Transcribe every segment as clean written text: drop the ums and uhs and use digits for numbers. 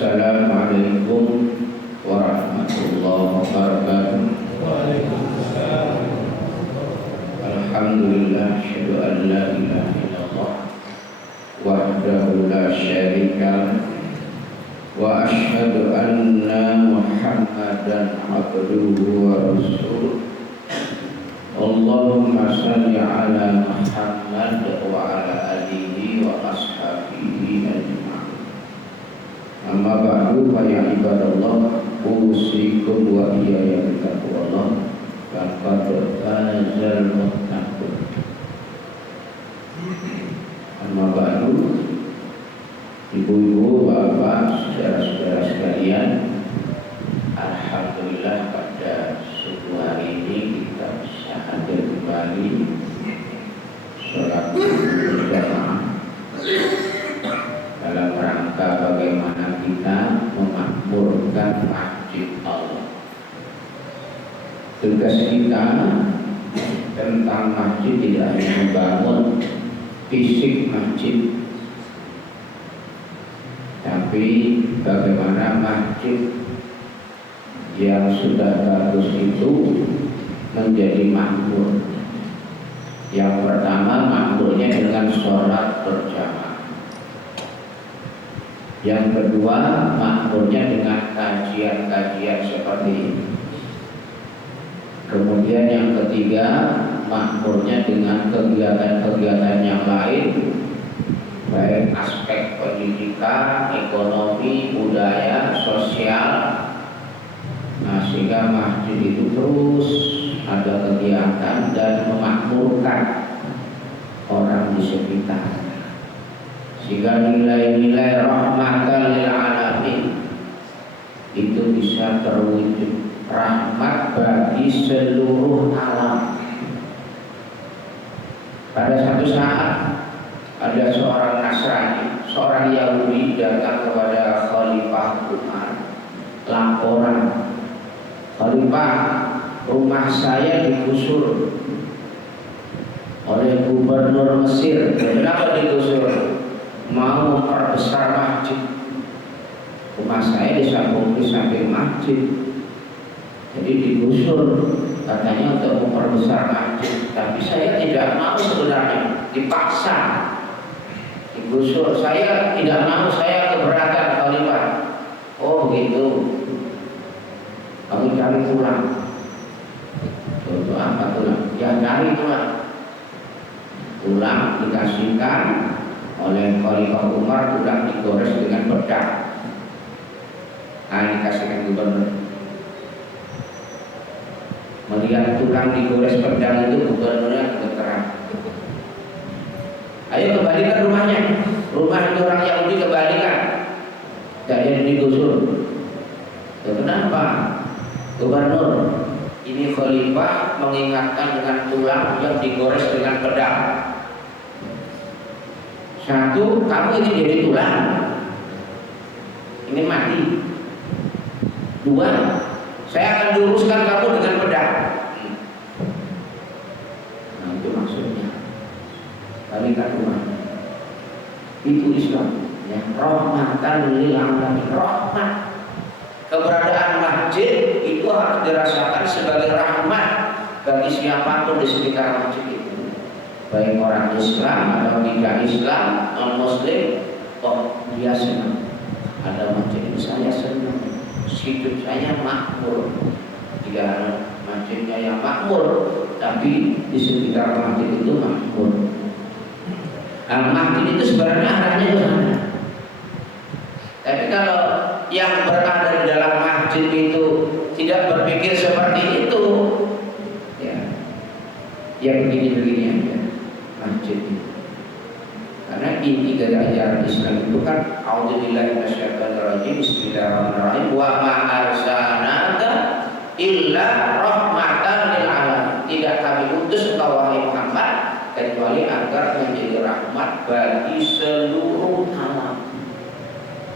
Assalamualaikum warahmatullahi wabarakatuh. Alhamdulillah, asyhadu an la ilaha illallah wahdahu la syarika lah wa asyhadu anna Muhammadan abduhu wa rasuluh. Allahumma shalli ala Muhammad wa ala alihi wa ashabihi ajma'in. Amma ba'du, fa ya ibadallah, usikum wa iyaya bittaqwallah. Laqad fazal muttaqun. Amma ba'du, ibu-ibu, bapak, saudara-saudara sekalian, alhamdulillah pada subuh hari ini kita bisa hadir kembali sholat berjamaah dalam rangka bagaimana kita memakmurkan masjid Allah. Tugas kita tentang masjid tidak hanya membangun fisik masjid, tapi bagaimana masjid yang sudah bagus itu menjadi makmur. Yang pertama, makmurnya dengan sholat berjamaah. Yang kedua, makmurnya dengan kajian-kajian seperti ini. Kemudian yang ketiga, makmurnya dengan kegiatan-kegiatan yang lain, baik aspek pendidikan, ekonomi, budaya, sosial. Nah, sehingga masjid itu terus ada kegiatan dan memakmurkan orang di sekitar, sehingga nilai-nilai rahmatan lil alamin itu bisa terwujud, rahmat bagi seluruh alam. Pada satu saat ada seorang Nasrani, seorang Yahudi datang kepada Khalifah Umar, laporan, Khalifah, rumah saya digusur oleh gubernur Mesir. Kenapa digusur? Mau memperbesar masjid. Rumah saya di samping masjid, jadi digusur katanya untuk memperbesar masjid. Tapi saya tidak mau sebenarnya, dipaksa digusur. Saya tidak mau, saya keberatan Khalifah. Oh begitu, kamu cari tulang. Untuk apa tulang? Ya cari tulang. Tulang dikasihkan oleh Khalifah Umar, tulang digores dengan pedang. Nah, dikasihkan gubernur. Melihat tulang digores pedang itu, gubernurnya gemeteran. Ayo kembalikan rumahnya. Rumah itu orang Yahudi kembalikan. Jadi digusur. Kenapa? Gubernur, ini khalifah mengingatkan dengan tulang yang digores dengan pedang. Satu, kamu ingin jadi tulang, ingin mati. Dua, saya akan luruskan kamu dengan pedang. Nah, itu maksudnya. Balikan rumahnya. Itu Islam, ya. Rahmatan lil alamin, rahmat. Keberadaan masjid itu harus dirasakan sebagai rahmat bagi siapapun di sekitar masjid itu, baik orang Islam atau tidak Islam, non Muslim. Oh, dia senang ada masjid, saya senang, hidup saya makmur. Tidak masjidnya yang makmur, tapi di sekitar masjid itu makmur. Nah, masjid itu sebenarnya arahnya ke sana. Tapi kalau yang berada di dalam masjid itu tidak berpikir seperti itu, ya begini-begini aja masjid itu. Karena inti dari ajaran Islam itu kan a'udzubillahi minasyaitonirrajim, bismillahirrahmanirrahim, wa ma arsalnaka illa rahmatan lil alamin. Tidak kami utus engkau wahai Muhammad kecuali agar menjadi rahmat bagi seluruh alam.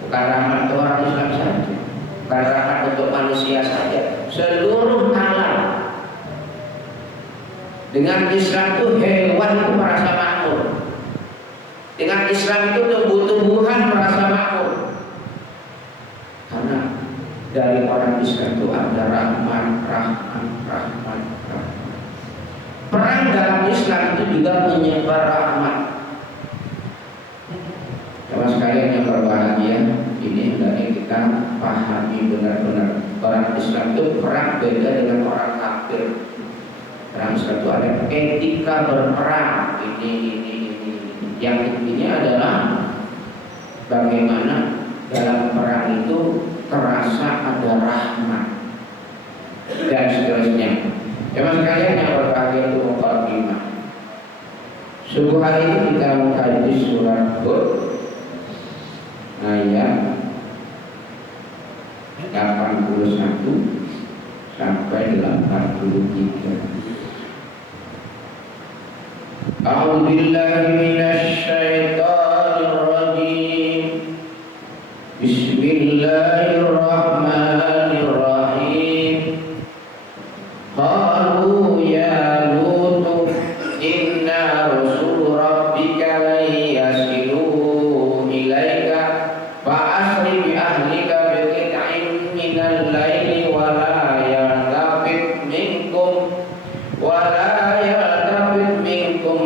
Bukan rahmat untuk orang Islam saja, bukan rahmat untuk manusia saja, seluruh alam. Dengan Islam itu hewan itu merasa makmur. Dengan Islam itu tumbuh-tumbuhan merasa makmur. dari orang Islam itu ada rahmat. Perang dalam Islam itu juga menyebar rahmat. Sama sekalian yang berbahagia, ini hendaknya kita pahami benar-benar. Orang Islam itu perang beda dengan orang kafir. Perang Islam itu ada etika berperang. Ini. Yang intinya adalah bagaimana dalam perang itu terasa ada rahmat dan seterusnya. Jemaah sekalian yang berbahagia itu mukadimah. Subuh hari ini kita mengkaji surat Hud ayat 81 sampai 83. A'udzu billahi minasy syaithanir rajim. Bismillahirrahmanirrahim. Qalu ya Lut inna rusul rabbika lan yasilu ilaika fa asri bi ahlika bi qit'in minal laili wa la yaltafit minkum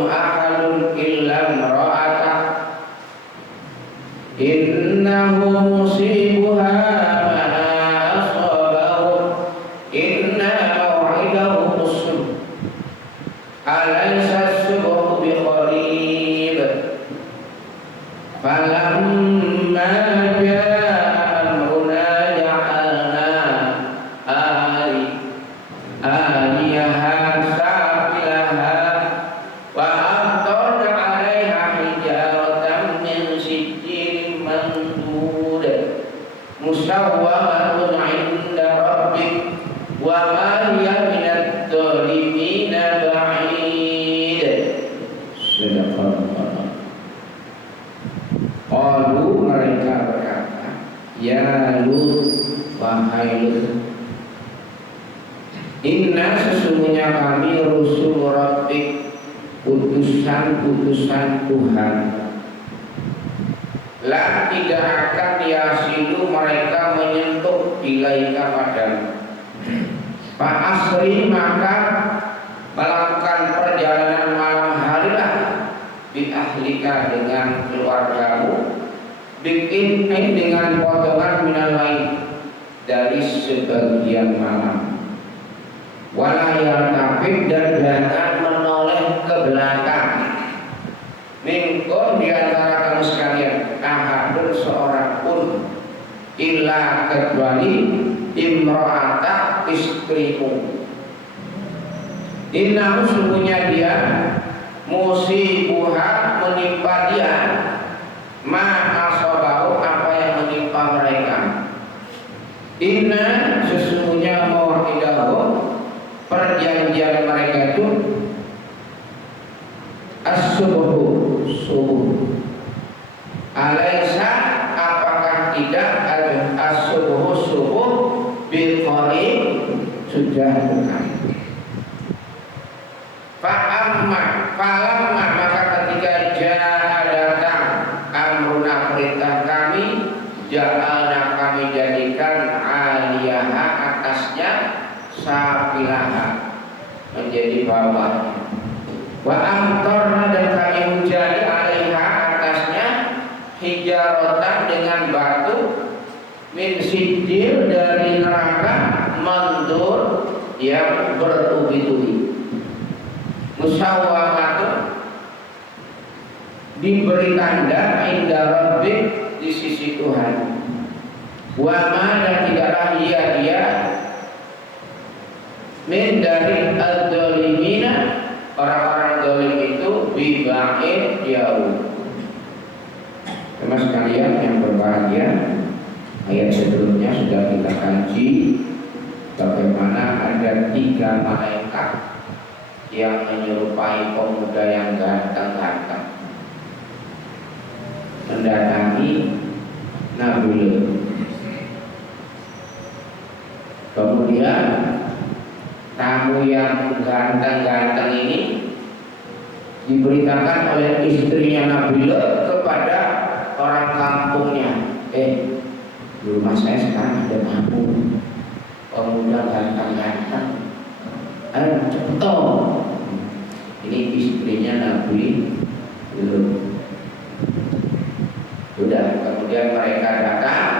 ahadun illa imra'atak innahu musibuha ma asabahum inna maw'idahum as-subh alaysa as-subhu biqarib falamma jaa amruna ja'alna aliyaha safilaha wa amtarna 'alayha hijaratan min sijilin mandud musawwamatun 'inda rabbik wa ma hiya minadh dhalimina ba'id. Sadaqallah. Qalu mereka berkata, ya Lut, wahai Lut, inna sesungguhnya kami rusul rabbik, utusan-utusan Tuhan, la tidak akan yasilu mereka menyentuh ilaika padamu. Fa asri maka melakukan perjalanan malam harilah bi ahlika dengan keluargamu, bikin dengan potongan minal lain dari sebagian malam. Wala yaltafit dan jangan menoleh ke belakang. Minkum di antara kamu sekalian ahadun seorang pun illa kecuali imra'atak istrimu. Innahu sungguhnya dia musibuha menimpa dia ma asabahu apa yang menimpa mereka. Inna sesungguhnya maw'idahum perjanjian mereka itu as-subuh subuh. Alaysa apakah tidak as-subuh subuh biqarib sudah bukan. Falamma maka ketika jaa datang amruna perintah kami, ja'alna kami jadikan aliyaha atasnya safilaha menjadi bawah. Wa amtarna dan kami hujani alaiha atasnya hijaratan dengan batu min sijil dari neraka mandur yang bertubi-tubi. Musawwamatun diberi tanda inda rabbik di sisi Tuhan. Wa ma dan tidaklah dia min dari al-dhalimina orang-orang zalim itu bibaid jauh. Teman sekalian yang berbahagia, ayat sebelumnya sudah kita kaji bagaimana ada 3 malaikat yang menyerupai pemuda yang ganteng-ganteng mendatangi Nabi Lut. Kemudian tamu yang ganteng-ganteng ini diberitakan oleh istrinya Nabi Lut kepada orang kampungnya, Di rumah saya sekarang ada tamu pemuda ganteng-ganteng, ayo cepet dong. Ini istrinya Nabi Lut. Sudah, kemudian mereka datang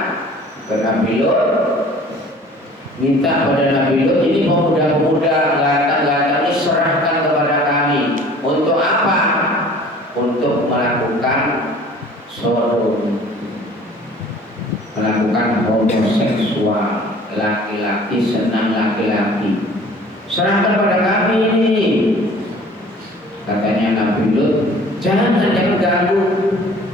ke Nabi Lut, minta pada Nabi Lut, ini pemuda-pemuda ganteng-ganteng ini serahkan kepada kami. Untuk apa? Untuk melakukan sodom, melakukan homoseksual, laki-laki senang laki-laki. Serahkan pada kami ini. Katanya Nabi Lut, jangan ganggu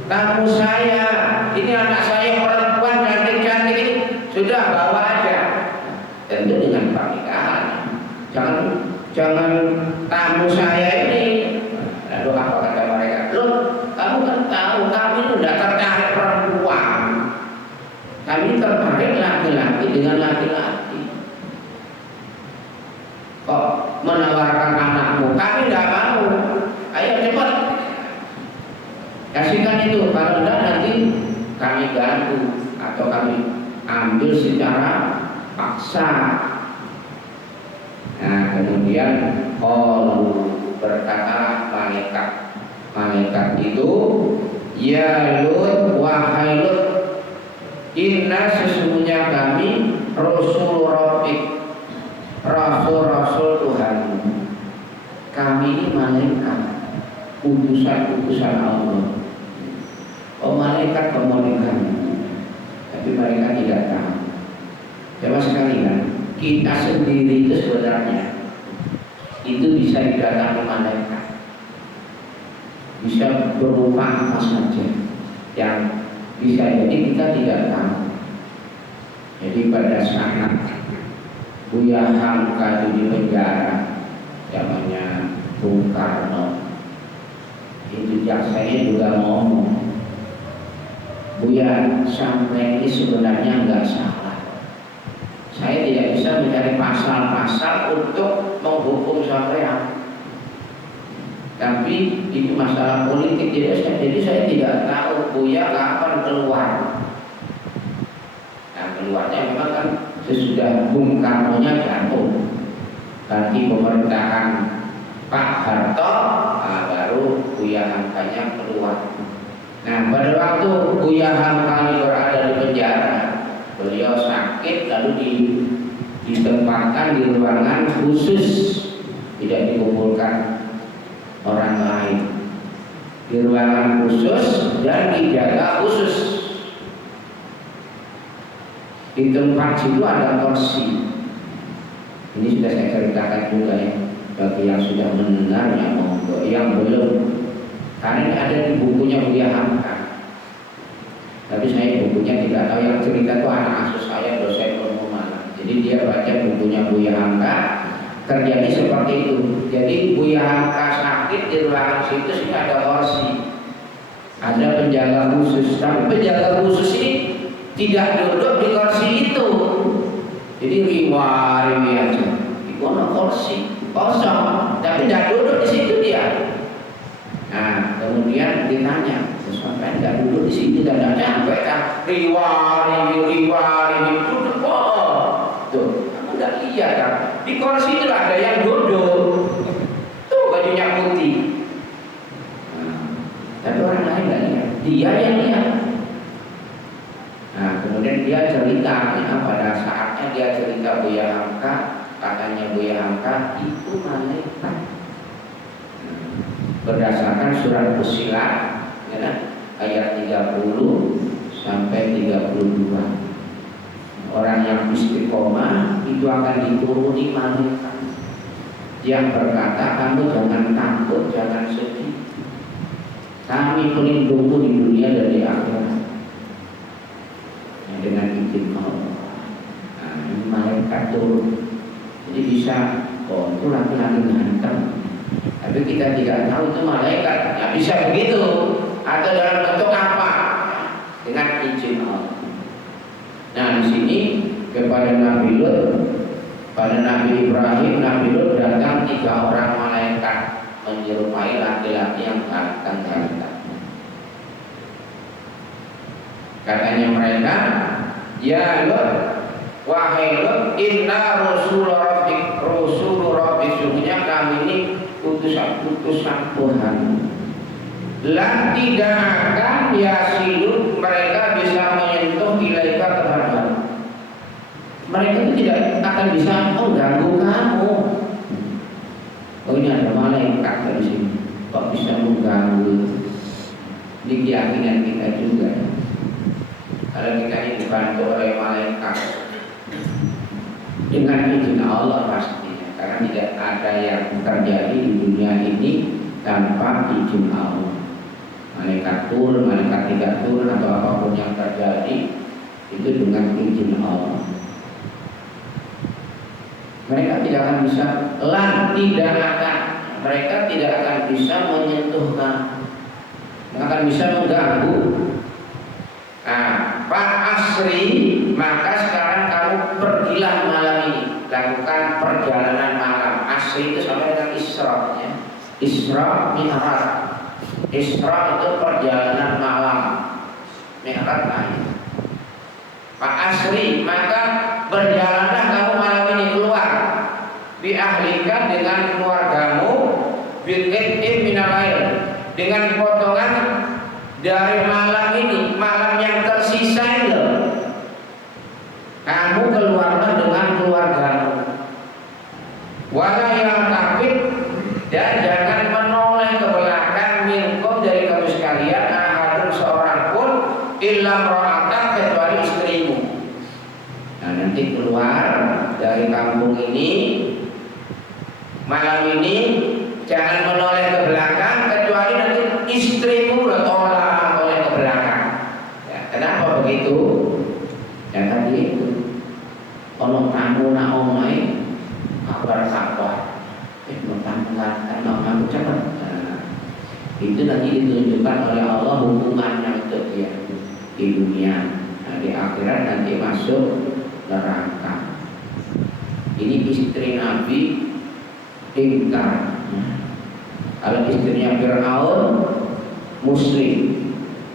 tamu saya. Ini anak saya perempuan cantik-cantik ini, sudah bawa aja. Tentu dengan pernikahan. Jangan tamu saya ini. Lalu apa kata mereka? Loh, kamu kan tahu kami itu tidak tertarik perempuan. Kami tertarik laki-laki dengan laki-laki. Kok menawarkan anakmu? Kami tidak mau. Ayo cepat kasihkan itu. Kalau tidak nanti kami ganti atau kami ambil secara paksa. Nah kemudian berkatalah malaikat itu, ya Lut, wahai Lut, inna sesungguhnya kami Rasul Rabbik, Rasul Tuhan. Kami ini malaikat, utusan Allah. Oh malaikat kemuliaan, tapi mereka tidak tahu. Coba sekalian, kita sendiri itu sebenarnya itu bisa didatangi malaikat, bisa berupa apa saja yang bisa jadi kita tidak tahu. Jadi pada saat Buya Hamka di penjara, zamannya Bung Karno, itu jaksanya juga ngomong, Buya sampai ini sebenarnya nggak salah. Saya tidak bisa mencari pasal-pasal untuk menghukum sampean. Tapi ini masalah politik, jadi saya tidak tahu Buya kapan keluar. Nah keluarnya memang kan sesudah Bung Karno-nya jatuh, ganti pemerintahan Pak Harto, nah baru Buya Hamkanya keluar. Nah pada waktu Buya Hamka berada di penjara, beliau sakit lalu ditempatkan di ruangan khusus, tidak dikumpulkan orang lain, di ruangan khusus dan dijaga khusus. Di tempat situ ada kursi. Ini sudah saya ceritakan juga ya, bagi yang sudah mendengar, yang belum, karena ada di bukunya Buya Hamka. Tapi saya bukunya tidak tahu, yang cerita itu anak asuh saya, dosen ilmu mana. Jadi dia baca bukunya Buya Hamka, terjadi seperti itu. Jadi Buya Hamka sakit di ruangan situ, sini ada kursi, ada penjaga khusus. Tapi penjaga khusus ini tidak duduk di kursi itu, jadi riwari aja. Itu ada kursi kosong, tapi tidak duduk di situ dia. Nah kemudian ditanya, sampai tidak duduk di situ dan tidak sampai kan riwari duduk kok? Tuh, kamu tidak lihat kan? Di kursi itu ada yang duduk. Tuh bajunya putih. Nah, tapi orang lain tidak lihat, dia yang lihat. Nah kemudian dia cerita, ya, pada saatnya dia cerita Buya Hamka, katanya Buya Hamka itu malaikat. Berdasarkan surat Fussilat, ya, ayat 30 sampai 32, orang yang istiqomah itu akan dituruni malaikat yang berkata, kamu jangan takut, jangan sedih, kami pelindungmu di dunia dan di akhirat. Dengan izin Allah. Nah, ini malaikat turun. Jadi bisa, oh itu laki-laki ganteng, tapi kita tidak tahu itu malaikat. Ya bisa begitu. Atau dalam bentuk apa? Dengan izin Allah. Nah di sini kepada Nabi Lut, pada Nabi Ibrahim, Nabi Lut datang 3 orang malaikat menyerupai laki-laki yang ganteng-ganteng. Katanya mereka, Ya Lut, wahai Lut, inna rasul rabbik, sungguhnya kami ini utusan Tuhan. Lan tidak akan yasilu, mereka bisa menyentuh ilaika kepadamu. Mereka itu tidak akan bisa mengganggu kamu. Oh ini ada malaikat di sini, kok bisa mengganggu? Ini keyakinan kita juga. Kalau kita ini dibantu oleh malaikat dengan izin Allah pastinya, karena tidak ada yang terjadi di dunia ini tanpa izin Allah. Malaikat turun, malaikat tidak turun, atau apapun yang terjadi itu dengan izin Allah. Mereka tidak akan bisa, mereka tidak akan bisa menyentuh kamu, akan bisa mengganggu. Nah, Pak Asri, maka sekarang kamu pergilah malam ini, lakukan perjalanan malam. Asri itu sama dengan Isra, ya. Isra Mi'raj. Isra itu perjalanan malam, Mi'raj lain. Pak Asri, maka berjalanlah kamu malam ini keluar, biahlika dengan keluargamu, biqit'in minal lail, dengan potongan dari malam ini, malam yang tersisa itu. Kamu keluarlah dengan keluargamu. Wala yaltafit, dan jangan menoleh ke belakang minkum dari kamu sekalian, ahadun seorang pun, illa imra'atan, kecuali istrimu. Nah, nanti keluar dari kampung ini malam ini, jangan menoleh ke belakang kecuali nanti istrimu bertolak oleh ke belakang. Ya, kenapa begitu? Ya tadi itu, kalau tamu nak omai kabar, tamu kamu cepat. Nah, itu nanti ditunjukkan oleh Allah hukumannya untuk dia di dunia. Nah, di akhirat nanti masuk neraka. Ini istri Nabi ingkar. Kalau istrinya Fir'aun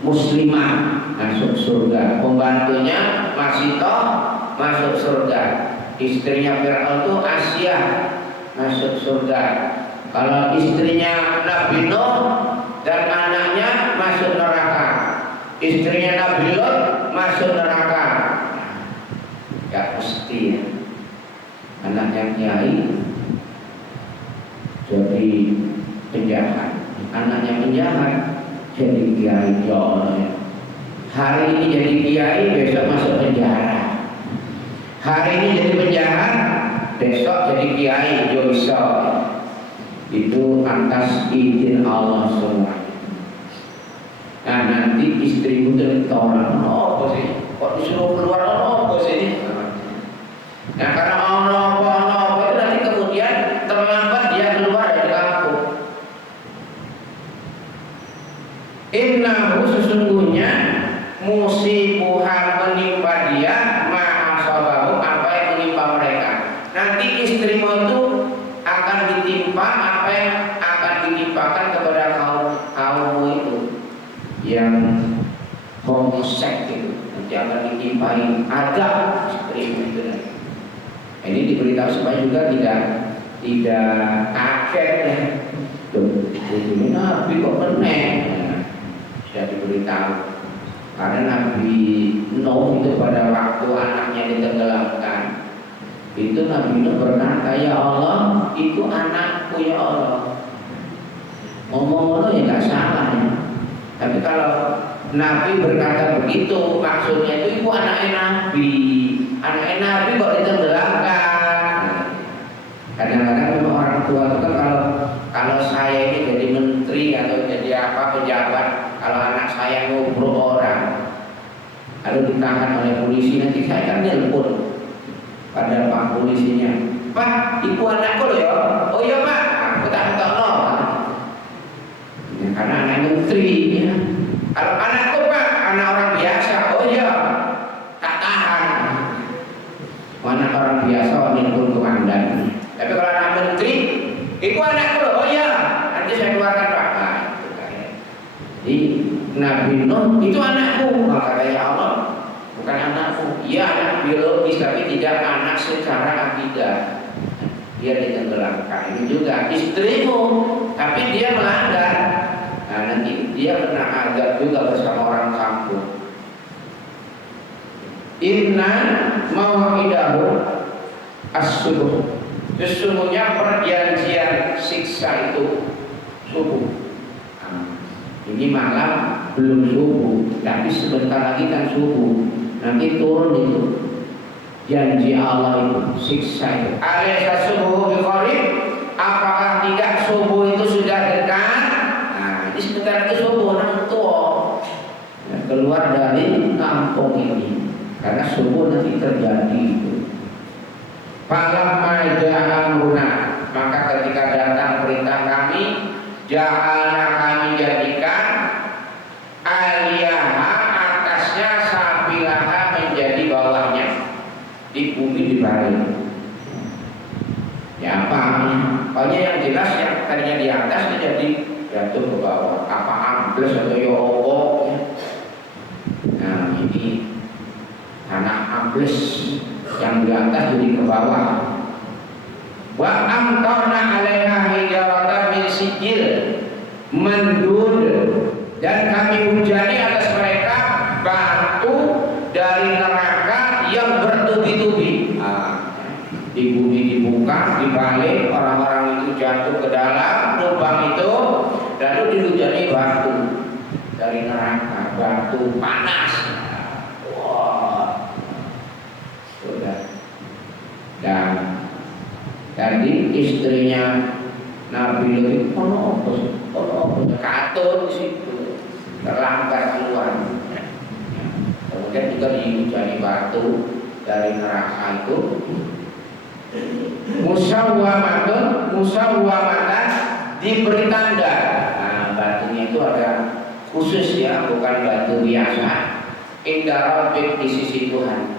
muslimah masuk surga, pembantunya Masitoh masuk surga, istrinya Fir'aun itu Asia masuk surga. Kalau istrinya Nabi Nuh dan anaknya masuk neraka, istrinya Nabi Lot masuk neraka. Gak mesti ya. Anaknya kiai jadi penjahat, anaknya penjahat jadi kiai. Ya. Hari ini jadi kiai, besok masuk penjara. Hari ini jadi penjahat, besok jadi kiai. Joisa itu atas izin Allah semua. Nah nanti istrimu ditolak, apa sih? Kok disuruh keluar, apa sih? Nah karena Allah itu nanti kemudian terlambat dia keluar dari kampung. Innahu, sesungguhnya musibuha, menimpa dia, ma'asabahu, apa yang menimpa mereka. Nanti istrimu itu akan ditimpa apa yang akan ditimpakan kepada kaummu itu yang homoseks itu. Nanti akan ditimpain adab istrimu itu. Ini diberitahu supaya juga tidak kaget ya. Tuh, ini Nabi kok meneh. Sudah diberitahu. Karena Nabi Nuh itu pada waktu anaknya ditenggelamkan, itu Nabi Nuh berkata, ya Allah, itu anakku ya Allah. Ngomong-ngomong ya nggak salah ya. Tapi kalau Nabi berkata begitu, maksudnya itu anaknya Nabi. Anaknya Nabi kok ditenggelamkan. Kadang-kadang memang orang tua itu kan kalau saya ini jadi menteri atau jadi apa pejabat, kalau anak saya ngobrol orang lalu ditahan oleh polisi, nanti saya kan nelpon pada Pak polisinya, Pak, ibu anakku loh ya. Oh iya Pak, aku tak tahu ya, karena anak menteri ya. Kalau anakku Pak, anak orang biasa, oh iya tak tahan. Anak orang biasa nelpon komandan. Tapi kalau anak menteri, itu anakku loh, oh iya nanti saya keluarkan Pak. Nah, itu kayak Nabi Nuh itu anakku, maka kata ya Allah bukan anakku. Ya secara akidah, dia ditenggelamkan. Ini juga istrimu, tapi dia melanggar. Nah, nanti dia kena azab juga bersama orang kampung. Inna mau'idahu as-subuh. Sesungguhnya perjanjian siksa itu subuh. Nah, ini malam belum subuh, tapi sebentar lagi kan subuh. Nanti turun itu janji Allah itu, siksa itu. Alaysa subuh biqarib? Apakah tidak subuh itu sudah dekat? Nah, ini sebentar lagi subuh, orang tua keluar dari kampung ini, karena subuh nanti terjadi itu. Falamma ja'a amruna, maka ketika datang perintah kami, ja'alna, kami jadikan aliyaha, atasnya, safilaha, menjadi bawahnya, di bumi dibalik. Ya apa? Pokoknya yang jelas yang tadinya di atas jadi jatuh ke bawah. Apa ambles atau yogo? Nah ini tanah ambles yang di atas jadi ke bawah. Wa amtarna 'alaiha hijaratan min sijil, mendud, dan kami hujani atas mereka batu dari neraka yang bertubi-tubi. Di bumi dibuka, dibalik, orang-orang itu jatuh ke dalam lubang itu, lalu dihujani batu dari neraka, batu panas. Wah, sudah. Dan tadi istrinya Nabi Lut, ono katun di situ, terlambat keluar. Kemudian juga dihujani batu dari neraka itu. Musawwamatan, diberi tanda. Nah, batunya itu ada khusus ya, bukan batu biasa. Inda rabbik, di sisi Tuhan.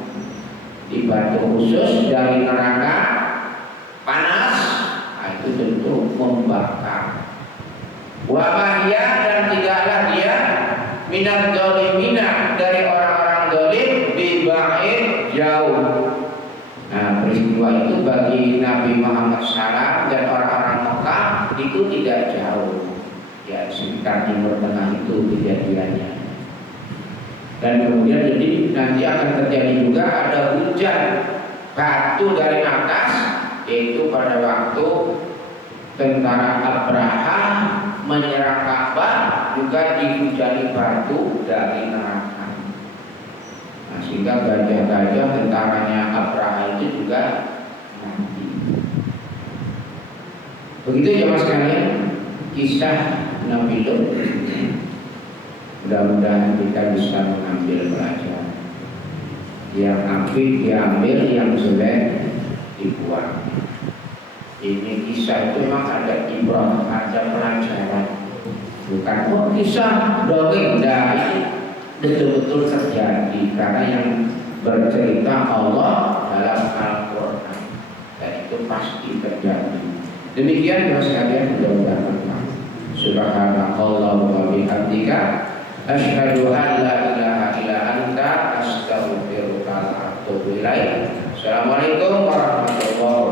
Di batu khusus dari neraka panas, nah, itu tentu membakar. Wa mahya, dan tidaklah dia minat zalimina, dari orang-orang zalim, bibaid, jauh. Nah, peristiwa itu bagi Nabi Muhammad SAW dan orang-orang Mekah itu tidak jauh, ya sekitar Timur Tengah itu kejadiannya. Dan kemudian jadi nanti akan terjadi juga ada hujan batu dari atas, yaitu pada waktu tentara Abraha menyerang Ka'bah juga dihujani batu dari neraka. Nah, sehingga gajah-gajah tentaranya Abraha itu juga mati. Begitu ya mas sekalian, kisah Nabi Lut. Mudah-mudahan kita bisa mengambil pelajaran. Yang apik diambil, yang jelek dibuang. Ini kisah itu memang ada ibrah, ada pelajaran. Bukan kisah dongeng, ini betul-betul terjadi karena yang bercerita Allah dalam Al-Quran, dan itu pasti terjadi. Demikian ya sekalian, mudah-mudahan subhanallah wa bihamdika asyhadu an la ilaha illa anta astaghfiruka wa atubu ilaik. Assalamualaikum warahmatullahi wabarakatuh.